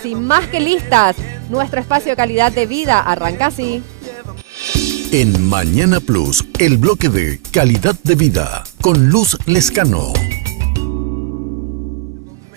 listos y más que listas. Nuestro espacio de calidad de vida arranca así. En Mañana Plus, el bloque de Calidad de Vida con Luz Lescano.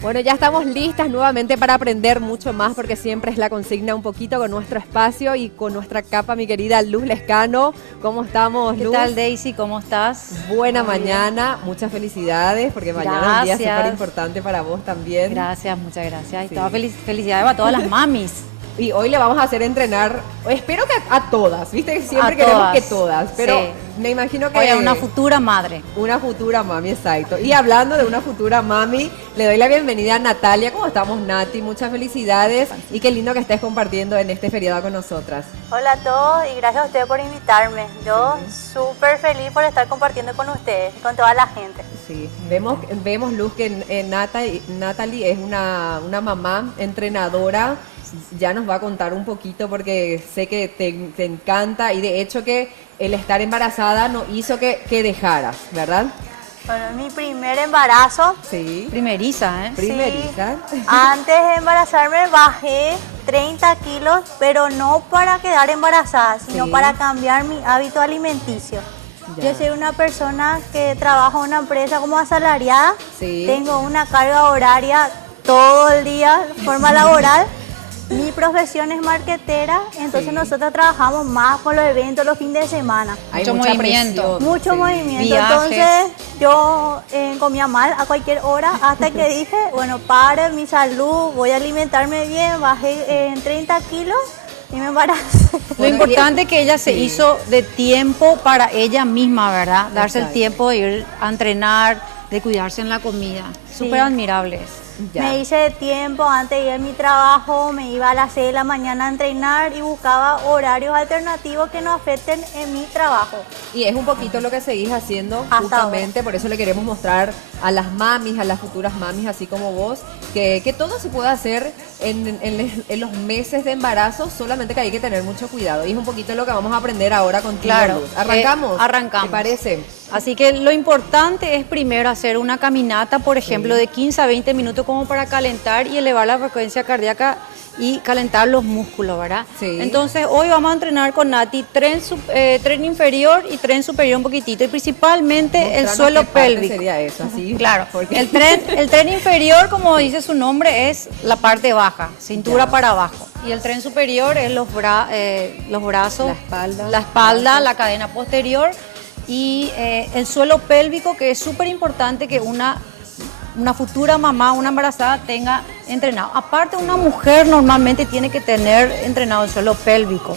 Bueno, ya estamos listas nuevamente para aprender mucho más, porque siempre es la consigna un poquito con nuestro espacio y con nuestra capa, mi querida Luz Lescano. ¿Cómo estamos, Luz? ¿Qué tal, Daisy? ¿Cómo estás? Buena mañana, muchas felicidades, porque mañana es un día súper importante para vos también. Gracias, muchas gracias. Y toda felicidades para todas las mamis. Y hoy le vamos a hacer entrenar, espero que a todas, viste que siempre queremos que todas, pero sí. Me imagino que... Oye, una futura madre. Una futura mami, exacto. Y hablando de una futura mami, le doy la bienvenida a Natalia. ¿Cómo estamos, Nati? Muchas felicidades y qué lindo que estés compartiendo en este feriado con nosotras. Hola a todos y gracias a ustedes por invitarme. Yo súper feliz por estar compartiendo con ustedes, con toda la gente. Sí, vemos Luz, que Natalie es una mamá entrenadora. Ya nos va a contar un poquito porque sé que te encanta y de hecho que el estar embarazada no hizo que dejaras, ¿verdad? Bueno, mi primer embarazo. Sí. Primeriza, ¿eh? Primeriza. Sí. Antes de embarazarme bajé 30 kilos, pero no para quedar embarazada, sino para cambiar mi hábito alimenticio. Ya. Yo soy una persona que trabaja en una empresa como asalariada. Sí. Tengo una carga horaria todo el día, de forma laboral. Mi profesión es marketera, entonces nosotros trabajamos más con los eventos los fines de semana. Hay mucho movimiento. Mucho movimiento. Viajes. Entonces yo comía mal a cualquier hora hasta que dije, bueno, para mi salud, voy a alimentarme bien, bajé en 30 kilos y me embaracé. Lo importante es que ella se hizo de tiempo para ella misma, ¿verdad? Darse el tiempo de ir a entrenar, de cuidarse en la comida. Súper admirable eso. Ya. Me hice de tiempo antes de ir a mi trabajo, me iba a las 6 de la mañana a entrenar y buscaba horarios alternativos que no afecten en mi trabajo. Y es un poquito lo que seguís haciendo justamente, por eso le queremos mostrar a las mamis, a las futuras mamis, así como vos, que todo se puede hacer en los meses de embarazo, solamente que hay que tener mucho cuidado. Y es un poquito lo que vamos a aprender ahora contigo, claro, Luz. ¿Arrancamos? Arrancamos. ¿Te parece? Así que lo importante es primero hacer una caminata, por ejemplo, de 15 a 20 minutos como para calentar y elevar la frecuencia cardíaca y calentar los músculos, ¿verdad? Sí. Entonces, hoy vamos a entrenar con Nati tren inferior y tren superior un poquitito, y principalmente el suelo pélvico. Sería eso, así. Claro, porque el tren inferior, como dice su nombre, es la parte baja, cintura para abajo. Y el tren superior es los brazos, la espalda, la cadena posterior. Y el suelo pélvico, que es súper importante que una futura mamá, una embarazada, tenga entrenado. Aparte, una mujer normalmente tiene que tener entrenado el suelo pélvico.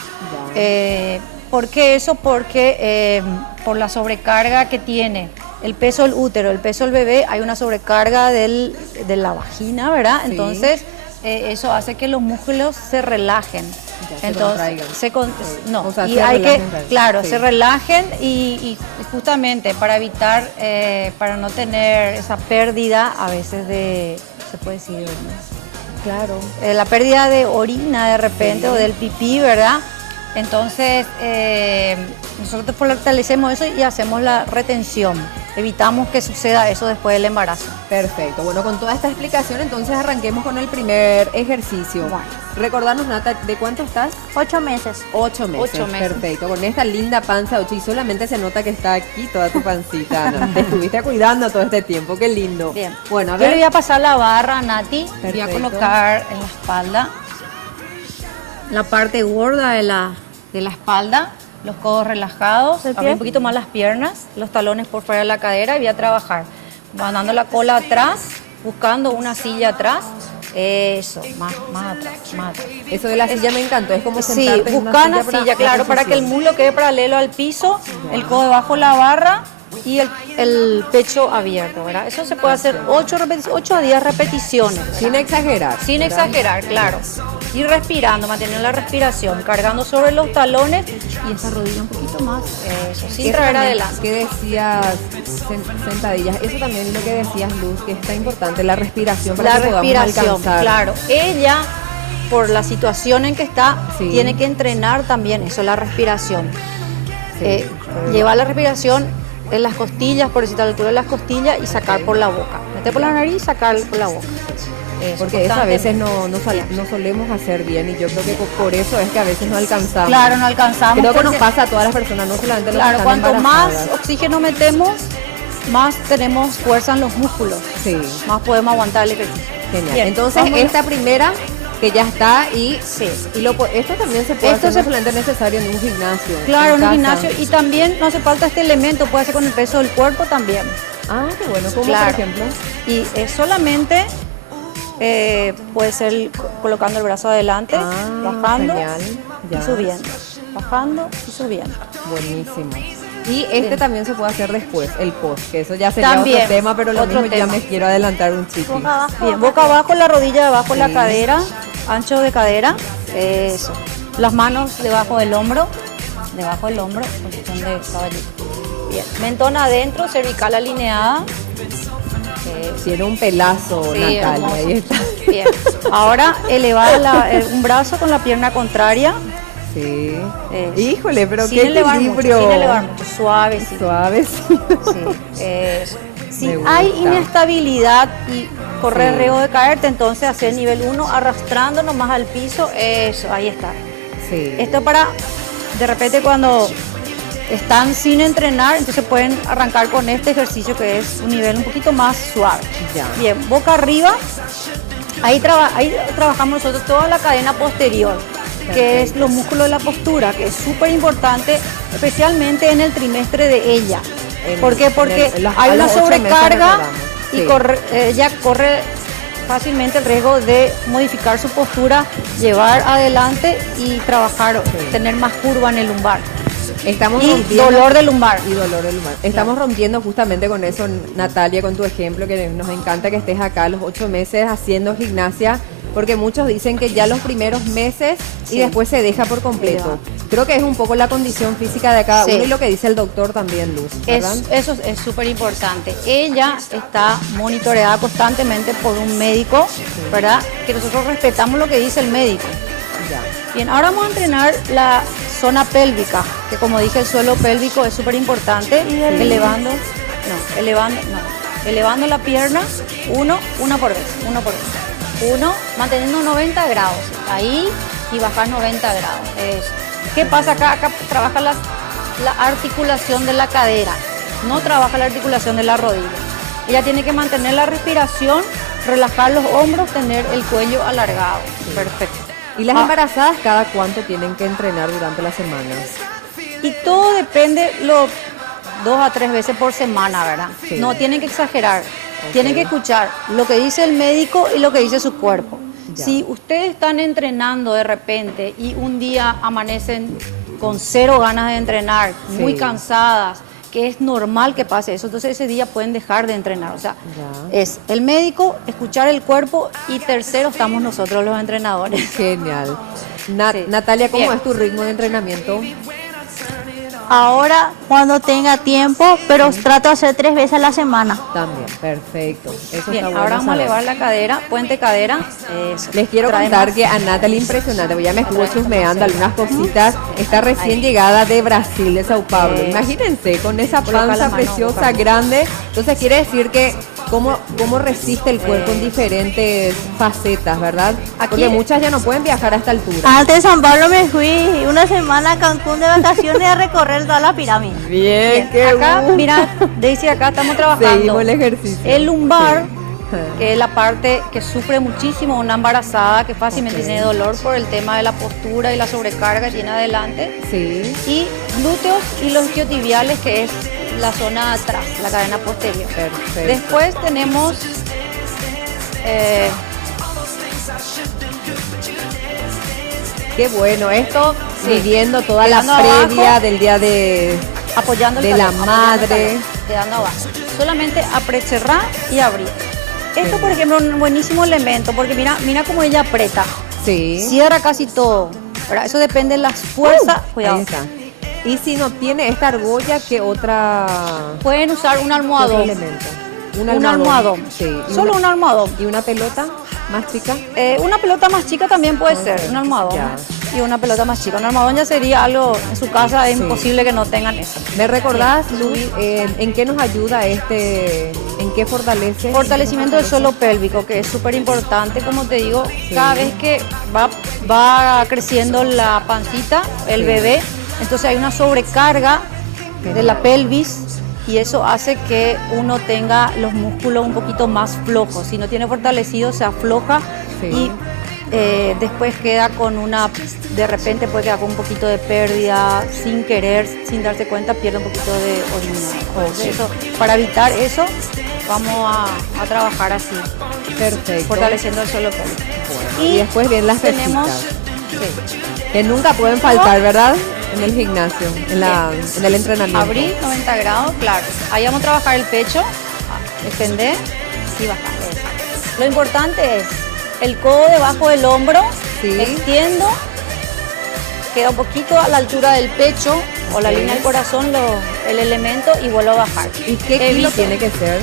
¿Por qué eso? Porque por la sobrecarga que tiene el peso del útero, el peso del bebé, hay una sobrecarga de la vagina, ¿verdad? Sí. Entonces, eso hace que los músculos se relajen. Entonces, se relajen y justamente para evitar, para no tener esa pérdida a veces se puede decir, ¿no? Claro. La pérdida de orina de repente o del pipí, ¿verdad? Entonces, nosotros fortalecemos eso y hacemos la retención. Evitamos que suceda eso después del embarazo. Perfecto. Bueno, con toda esta explicación, entonces arranquemos con el primer ejercicio. Bueno. Recordarnos, Nata, ¿de cuánto estás? 8 meses. 8 meses. 8 meses. Perfecto. Con esta linda panza, 8, y solamente se nota que está aquí toda tu pancita, ¿no? Te estuviste cuidando todo este tiempo. Qué lindo. Bien. Bueno, a ver. Yo le voy a pasar la barra a Nati. Perfecto. Voy a colocar en la espalda la parte gorda de la espalda. Los codos relajados, abrir un poquito más las piernas, los talones por fuera de la cadera y voy a trabajar. Mandando la cola atrás, buscando una silla atrás. Eso, más atrás. Eso de la silla me encantó, es como sentarte en una silla, claro, para que el muslo quede paralelo al piso, el codo debajo la barra y el pecho abierto, ¿verdad? Eso se puede hacer 8 a 10 repeticiones. ¿Verdad? Sin exagerar. Sin exagerar, claro. Y respirando, manteniendo la respiración, cargando sobre los talones y esa rodilla un poquito más. Eso, sin traer adelante. ¿Qué decías? Sentadillas. Eso también es lo que decías, Luz, que está importante, la respiración para que podamos alcanzar. Claro. Ella, por la situación en que está, tiene que entrenar también eso, la respiración. Llevar la respiración en las costillas, por decirte, a la altura de las costillas y sacar por la boca. Meter por la nariz y sacar por la boca. Porque eso a veces no solemos hacer bien y yo creo que por eso es que a veces no alcanzamos. Claro, no alcanzamos. Creo que nos pasa a todas las personas, no solamente las que Claro, están cuanto más embarazadas. oxígeno metemos, más tenemos fuerza en los músculos. Sí, Más podemos aguantar el ejercicio. genial. Bien, Entonces, vamos. esta primera que ya está y, Sí. esto también se puede Esto hacer, se- no solamente es necesario en un gimnasio. Claro, en un casa. gimnasio. Y también no hace falta este elemento, puede ser con el peso del cuerpo también. Ah, qué bueno, como Claro. por ejemplo. Y es solamente, puede ser colocando el brazo adelante, bajando genial, ya. y subiendo. Bajando y subiendo. Buenísimo. Y este Bien. también se puede hacer después, el post, que eso ya sería También, otro tema, pero lo otro mismo ya tema. me quiero adelantar un chiqui. Boca abajo. Bien, boca abajo, la rodilla debajo de la Sí. cadera, ancho de cadera. Eso. Las manos debajo del hombro, posición de caballito. Bien, mentón adentro, cervical alineada. Tiene un pelazo, Sí, Natalia, hermoso. ahí está. Bien. Ahora elevar un brazo con la pierna contraria. Sí. Eso. Híjole, pero Sin qué elevar mucho, equilibrio. sin elevar mucho, suave, sí. Suave, sí. Sí, eso. Si Me hay gusta. inestabilidad y correr Sí. riesgo de caerte, entonces hacer nivel 1 arrastrando nomás al piso, eso, ahí está. Sí. Esto para, de repente cuando están sin entrenar, entonces pueden arrancar con este ejercicio que es un nivel un poquito más suave. Ya. Bien, boca arriba, ahí trabajamos nosotros toda la cadena posterior, que es los músculos de la postura, que es súper importante, especialmente en el trimestre de ella. ¿Por qué? Porque hay a una los 8 meses sobrecarga recordamos. y Sí. ella corre fácilmente el riesgo de modificar su postura, llevar adelante y trabajar, tener más curva en el lumbar. Estamos Y rompiendo- dolor de lumbar. Y dolor del lumbar. Estamos rompiendo justamente con eso, Natalia, con tu ejemplo, que nos encanta que estés acá a los 8 meses haciendo gimnasia, porque muchos dicen que ya los primeros meses Sí. y después se deja por completo. Creo que es un poco la condición física de cada Sí. uno y lo que dice el doctor también, Luz, ¿verdad? Eso es súper importante. Ella está monitoreada constantemente por un médico, ¿verdad? Que nosotros respetamos lo que dice el médico. Ya. Bien, ahora vamos a entrenar la zona pélvica, que como dije, el suelo pélvico es súper importante. Elevando la pierna, una por vez. Uno, manteniendo 90 grados, ahí y bajar 90 grados. Eso. ¿Qué pasa acá? Acá trabaja la articulación de la cadera, no trabaja la articulación de la rodilla. Ella tiene que mantener la respiración, relajar los hombros, tener el cuello alargado. Perfecto. ¿Y las Ah. embarazadas cada cuánto tienen que entrenar durante las semanas? Y todo depende, 2 a 3 veces por semana, ¿verdad? Sí. No tienen que exagerar, tienen que escuchar lo que dice el médico y lo que dice su cuerpo. Ya. Si ustedes están entrenando de repente y un día amanecen con 0 ganas de entrenar, Sí. muy cansadas, que es normal que pase eso, entonces ese día pueden dejar de entrenar. O sea, Ya. es el médico, escuchar el cuerpo y tercero estamos nosotros los entrenadores. Genial. Sí. Natalia, ¿cómo Bien. es tu ritmo de entrenamiento? Ahora, cuando tenga tiempo, pero trato de hacer 3 veces a la semana. También, perfecto. Eso Bien, está bueno ahora vamos a saber. elevar la cadera, puente cadera. Eso. Les quiero Trae contar más. que a Natalie impresionante, porque ya me estuvo Trae chusmeando más. algunas cositas. Está recién Ahí. llegada de Brasil, de Sao Paulo. Eso. Imagínense, con esa Coloca la panza mano, preciosa, boca. grande. Entonces quiere decir que cómo resiste el cuerpo en diferentes facetas, ¿verdad? Aquí- Porque muchas ya no pueden viajar a esta altura. Antes de San Pablo me fui una semana a Cancún de vacaciones a recorrer toda la pirámide. Bien, qué Acá, gusto. mira, Daisy, acá estamos trabajando. Seguimos el ejercicio. El lumbar, Sí. que es la parte que sufre muchísimo una embarazada, que fácilmente tiene dolor por el tema de la postura y la sobrecarga que tiene adelante. Sí. Y glúteos y los isquiotibiales, que es la zona de atrás, la cadena posterior. Perfecto. Después tenemos Qué bueno, esto Sí. viviendo toda la Quedando previa abajo. del día de... apoyando el De la talón, apoyando el madre. talón, quedando abajo. Solamente cerrar y abrir. Esto, por ejemplo, es un buenísimo elemento, porque mira cómo ella aprieta. Sí. Cierra casi todo. ¿Verdad? Eso depende de las fuerzas. Cuidado. Ahí está. Y si no tiene esta argolla, ¿qué otra? Pueden usar un ¿Qué otro almohadón. elemento? Un almohadón. Sí. ¿Y Solo un almohadón. ¿Y una pelota más chica? Una pelota más chica también puede ser, un almohadón. Ya. y una pelota más chica. Un armadón ya sería algo, en su casa es imposible que no tengan eso. ¿Me recordás, Luz, en qué nos ayuda en qué fortalece? Fortalecimiento del suelo pélvico, que es súper importante, como te digo, cada vez que va creciendo la pancita, el bebé, entonces hay una sobrecarga de la pelvis y eso hace que uno tenga los músculos un poquito más flojos. Si no tiene fortalecido, se afloja y después queda con de repente puede quedar con un poquito de pérdida, sin querer, sin darse cuenta, pierde un poquito de orina. Eso, para evitar eso, vamos a trabajar así. Perfecto. Fortaleciendo el suelo pélvico. Bueno, y después vienen las tenemos, que nunca pueden faltar, ¿verdad? En el gimnasio, en el entrenamiento. Abrir 90 grados, claro. Ahí vamos a trabajar el pecho, extender y bajar. Lo importante es el codo debajo del hombro, extiendo, queda un poquito a la altura del pecho o la línea del corazón, el elemento y vuelvo a bajar. ¿Y qué kilo tiene que ser?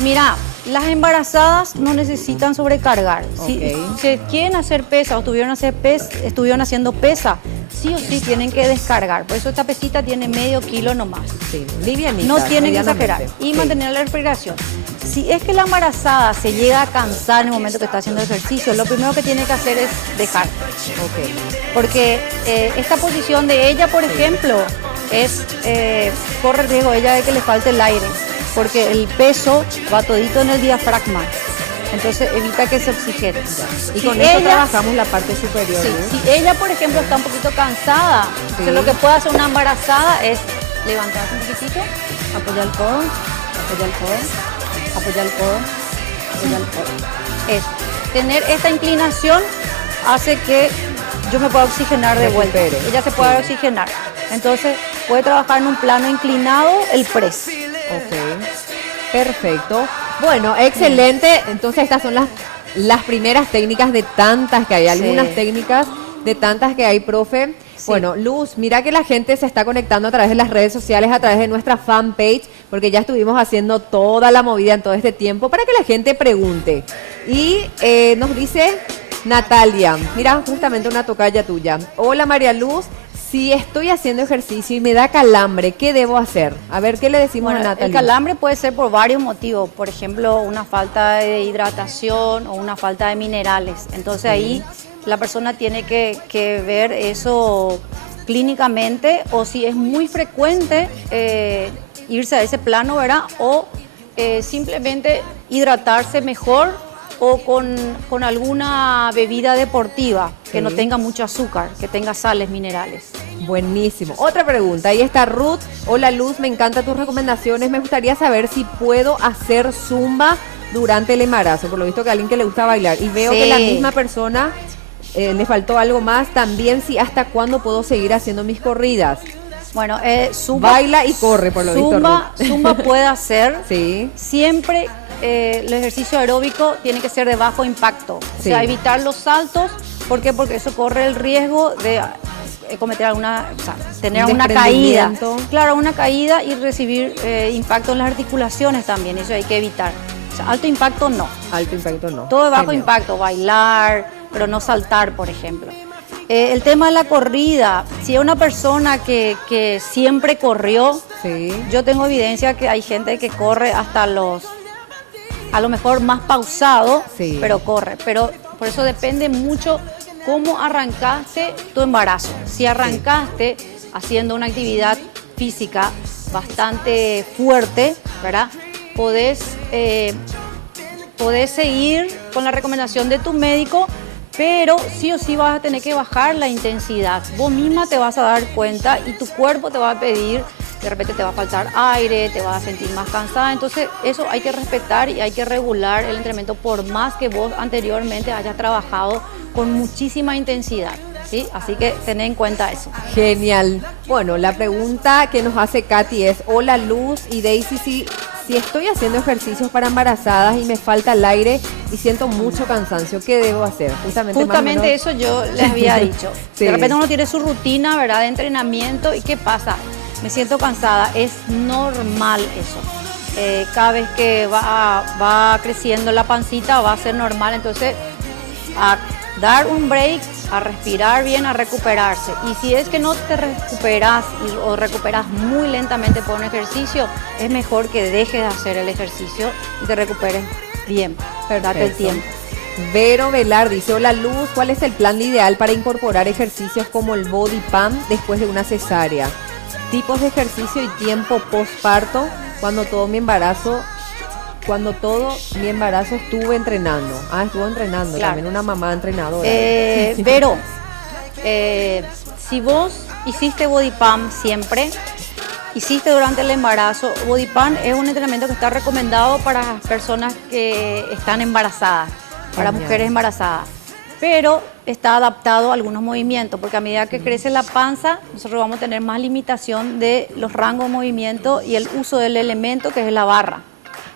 Mira, las embarazadas no necesitan sobrecargar. Si quieren hacer pesa o estuvieron haciendo pesa, sí o sí tienen que descargar. Por eso esta pesita tiene medio kilo nomás. Sí, livianita. No tienen que exagerar. Y mantener la respiración. Si es que la embarazada se llega a cansar en el momento que está haciendo ejercicio, lo primero que tiene que hacer es dejar. Porque esta posición de ella, por ejemplo, corre el riesgo ella de que le falte el aire, porque el peso va todito en el diafragma. Entonces evita que se oxigene. Y con eso trabajamos la parte superior. Si ella, por ejemplo, está un poquito cansada, entonces lo que puede hacer una embarazada es levantarse un poquitito, apoyar el codo, apoyar el codo, apoyar el codo, apoyar el codo. Eso. Tener esta inclinación hace que yo me pueda oxigenar de vuelta. Ella se puede oxigenar. Entonces puede trabajar en un plano inclinado el press. Perfecto. Bueno, excelente. Entonces estas son las primeras técnicas de tantas que hay. Algunas técnicas de tantas que hay, profe. Bueno, Luz, mira que la gente se está conectando a través de las redes sociales, a través de nuestra fanpage, porque ya estuvimos haciendo toda la movida en todo este tiempo para que la gente pregunte. Y nos dice Natalia, mira, justamente una tocaya tuya. Hola María Luz, si estoy haciendo ejercicio y me da calambre, ¿qué debo hacer? A ver, ¿qué le decimos a Natalia? El calambre puede ser por varios motivos, por ejemplo, una falta de hidratación o una falta de minerales. Entonces ahí la persona tiene que ver eso clínicamente, o si es muy frecuente irse a ese plano, ¿verdad? O simplemente hidratarse mejor o con alguna bebida deportiva que no tenga mucho azúcar, que tenga sales minerales. Buenísimo. Otra pregunta, ahí está Ruth. Hola Luz, me encantan tus recomendaciones. Me gustaría saber si puedo hacer zumba durante el embarazo. Por lo visto que a alguien que le gusta bailar. Y veo que la misma persona le faltó algo más. También si hasta cuándo puedo seguir haciendo mis corridas. Bueno, zumba, baila y corre, por lo visto. Zumba puede hacer sí. Siempre. El ejercicio aeróbico tiene que ser de bajo impacto, o sea, evitar los saltos. ¿Por qué? Porque eso corre el riesgo de cometer tener una caída. Claro, una caída y recibir impacto en las articulaciones también, eso hay que evitar. O sea, alto impacto no. Alto impacto no. Todo de bajo impacto, bailar, pero no saltar, por ejemplo. El tema de la corrida, si es una persona que siempre corrió, yo tengo evidencia que hay gente que corre hasta a lo mejor más pausado, pero corre. Pero por eso depende mucho cómo arrancaste tu embarazo. Si arrancaste haciendo una actividad física bastante fuerte, ¿verdad? Podés seguir con la recomendación de tu médico, pero sí o sí vas a tener que bajar la intensidad. Vos misma te vas a dar cuenta y tu cuerpo te va a pedir, de repente te va a faltar aire, te vas a sentir más cansada. Entonces eso hay que respetar y hay que regular el entrenamiento por más que vos anteriormente hayas trabajado con muchísima intensidad, ¿sí? Así que tened en cuenta eso. Genial. Bueno, la pregunta que nos hace Katy es, hola Luz y Daisy, si estoy haciendo ejercicios para embarazadas y me falta el aire y siento mucho cansancio, ¿qué debo hacer? Justamente eso yo les había dicho. De repente uno tiene su rutina, ¿verdad?, de entrenamiento, y ¿qué pasa? Me siento cansada, es normal eso. Cada vez que va creciendo la pancita va a ser normal, entonces dar un break, a respirar bien, a recuperarse. Y si es que no te recuperas o recuperas muy lentamente por un ejercicio, es mejor que dejes de hacer el ejercicio y te recuperes bien. Date el tiempo. Vero Velar dice, hola Luz, ¿cuál es el plan ideal para incorporar ejercicios como el body pump después de una cesárea? Tipos de ejercicio y tiempo postparto cuando todo mi embarazo estuve entrenando. Estuvo entrenando, claro. También una mamá entrenadora. Pero, si vos hiciste body pump siempre, hiciste durante el embarazo, body pump es un entrenamiento que está recomendado para personas que están embarazadas, para mujeres embarazadas. Pero está adaptado a algunos movimientos, porque a medida que crece la panza, nosotros vamos a tener más limitación de los rangos de movimiento y el uso del elemento que es la barra.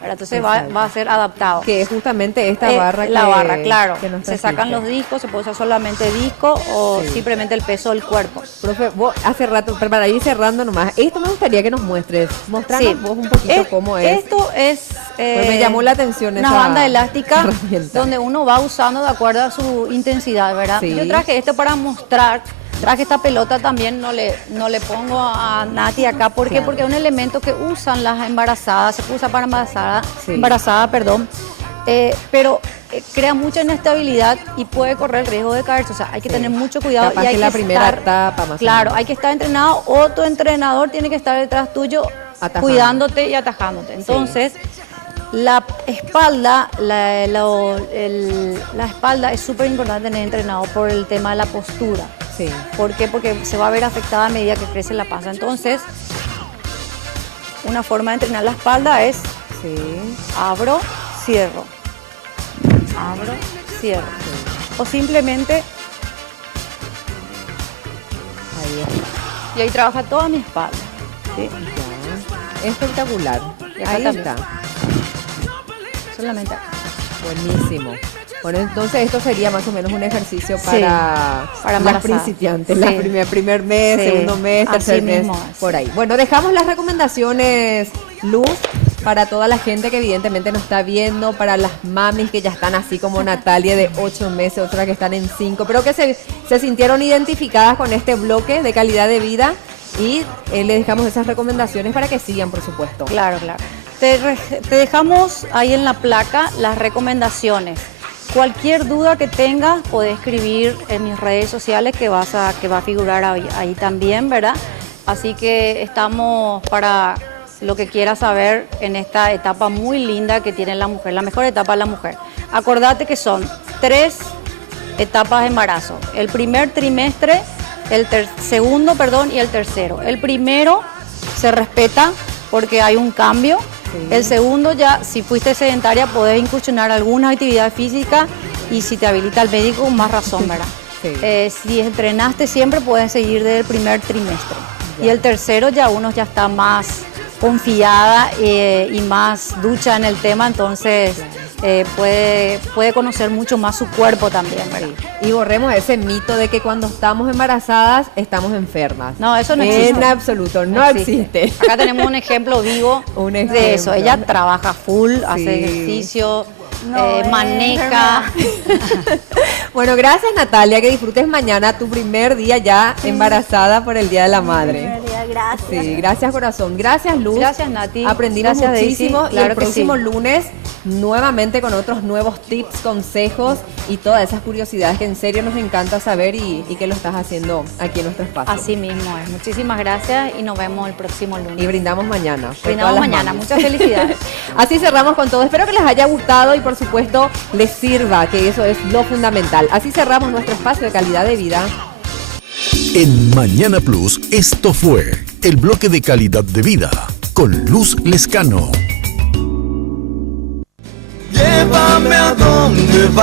Entonces va a ser adaptado. Que es justamente esta barra. La barra, claro. Que nos se sacan los discos, se puede usar solamente disco o simplemente el peso del cuerpo. Profe, vos hace rato, para ir cerrando nomás, esto me gustaría que nos muestres. Mostrarnos vos un poquito cómo es. Esto es... Pues me llamó la atención una esa banda elástica herramienta. donde uno va usando de acuerdo a su intensidad, ¿verdad? Sí. Yo traje esto para mostrar. Traje esta pelota también, no le pongo a Nati acá. ¿Por qué? Porque es un elemento que usan las embarazadas, se puede usar para embarazada, pero crea mucha inestabilidad y puede correr el riesgo de caerse. O sea, hay que tener mucho cuidado. Capaz y hay que la primera etapa más. Claro, hay que estar entrenado o tu entrenador tiene que estar detrás tuyo cuidándote y atajándote. Entonces, la espalda, la espalda es súper importante tener entrenado por el tema de la postura. Sí. ¿Por qué? Porque se va a ver afectada a medida que crece la panza. Entonces, una forma de entrenar la espalda es abro, cierro. Abro, cierro. O simplemente y ahí trabaja toda mi espalda. ¿Sí? Espectacular. Ahí está. Solamente acá. Buenísimo. Bueno, entonces esto sería más o menos un ejercicio para las principiantes, primer mes, segundo mes, tercer mes, por ahí. Bueno, dejamos las recomendaciones, Luz, para toda la gente que evidentemente nos está viendo, para las mamis que ya están así como Natalia de 8 meses, otras que están en 5, pero que se sintieron identificadas con este bloque de calidad de vida y les dejamos esas recomendaciones para que sigan, por supuesto. Claro. Te dejamos ahí en la placa las recomendaciones. Cualquier duda que tengas, podés escribir en mis redes sociales que va a figurar ahí también, ¿verdad? Así que estamos para lo que quieras saber en esta etapa muy linda que tiene la mujer, la mejor etapa de la mujer. Acordate que son 3 etapas de embarazo. El primer trimestre, el segundo y el tercero. El primero se respeta porque hay un cambio. El segundo ya, si fuiste sedentaria, podés incursionar alguna actividad física y si te habilita el médico, más razón, ¿verdad? Si entrenaste siempre, puedes seguir desde el primer trimestre. Y el tercero ya uno ya está más confiada y más ducha en el tema, entonces puede conocer mucho más su cuerpo también, ¿verdad? Y borremos ese mito de que cuando estamos embarazadas estamos enfermas. No, eso no existe. En absoluto, no existe. Acá tenemos un ejemplo vivo de eso. Ella trabaja full, hace ejercicio, maneja. Bueno, gracias Natalia, que disfrutes mañana tu primer día ya embarazada por el Día de la Madre. Gracias. Sí, gracias corazón. Gracias Luz. Gracias Nati. Aprendimos muchísimo Daisy. y el próximo lunes nuevamente con otros nuevos tips, consejos y todas esas curiosidades que en serio nos encanta saber y que lo estás haciendo aquí en nuestro espacio. Así mismo es. Muchísimas gracias y nos vemos el próximo lunes. Y brindamos mañana. Brindamos mañana. Muchas felicidades. Así cerramos con todo. Espero que les haya gustado y por supuesto les sirva, que eso es lo fundamental. Así cerramos nuestro espacio de calidad de vida. En Mañana Plus, esto fue el bloque de calidad de vida con Luz Lescano. Llévame a donde va.